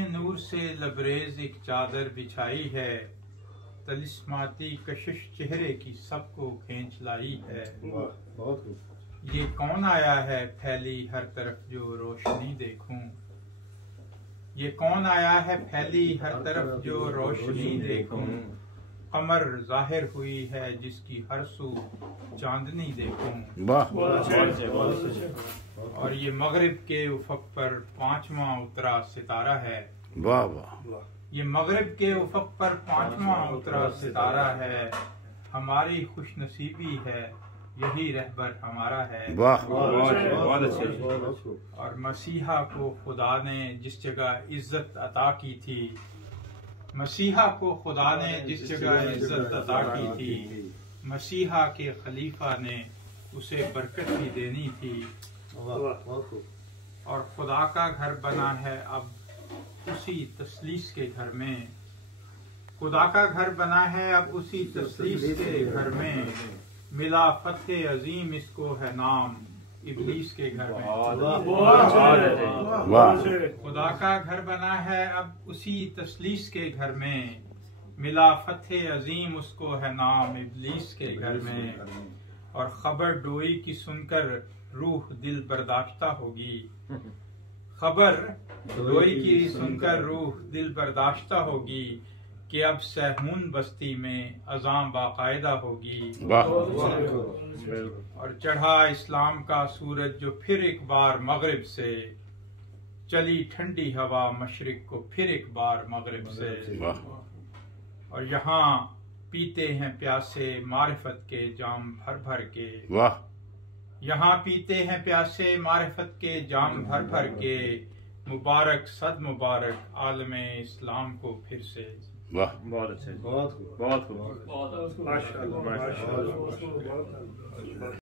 نور سے لبریز ایک چادر بچھائی ہے، طلسماتی کشش چہرے کی سب کو کھینچ لائی ہے۔ یہ کون آیا ہے پھیلی ہر طرف جو روشنی دیکھوں، یہ کون آیا ہے پھیلی ہر طرف جو روشنی دیکھوں، قمر ظاہر ہوئی ہے جس کی ہر سو چاندنی دیکھوں۔ اور یہ مغرب کے افق پر پانچواں اترا ستارہ ہے، یہ مغرب کے افق پر پانچواں اترا ستارہ ہے، ہماری خوش نصیبی ہے یہی رہبر ہمارا ہے۔ اور مسیحا کو خدا نے جس جگہ عزت عطا کی تھی، مسیحا کو خدا نے جس جگہ عزت عطا کی تھی، مسیحا کے خلیفہ نے اسے برکت بھی دینی تھی۔ اور خدا کا گھر بنا ہے اب اسی تثلیث کے گھر میں، خدا کا گھر بنا ہے اب اسی تثلیث کے گھر میں، ملا فتح عظیم اس کو ہے نام ابلیس کے گھر میں۔ خدا کا گھر بنا ہے اب اسی تثلیث کے گھر میں، ملا فتح عظیم اس کو ہے نام ابلیس کے گھر میں۔ اور خبر ڈوئی کی سن کر روح دل برداشتہ ہوگی، خبر ڈوئی کی سن کر روح دل برداشتہ ہوگی، کہ اب سہمون بستی میں اذاں باقاعدہ ہوگی۔ اور چڑھا اسلام کا سورج جو پھر ایک بار مغرب سے، چلی ٹھنڈی ہوا مشرق کو پھر ایک بار مغرب سے۔ اور یہاں پیتے ہیں پیاسے معرفت کے جام بھر بھر کے، یہاں پیتے ہیں پیاسے معرفت کے جام بھر بھر کے، مبارک صد مبارک عالم اسلام کو پھر سے۔ بہت اچھا، بہت خوب، بہت خوب، ماشاء اللہ۔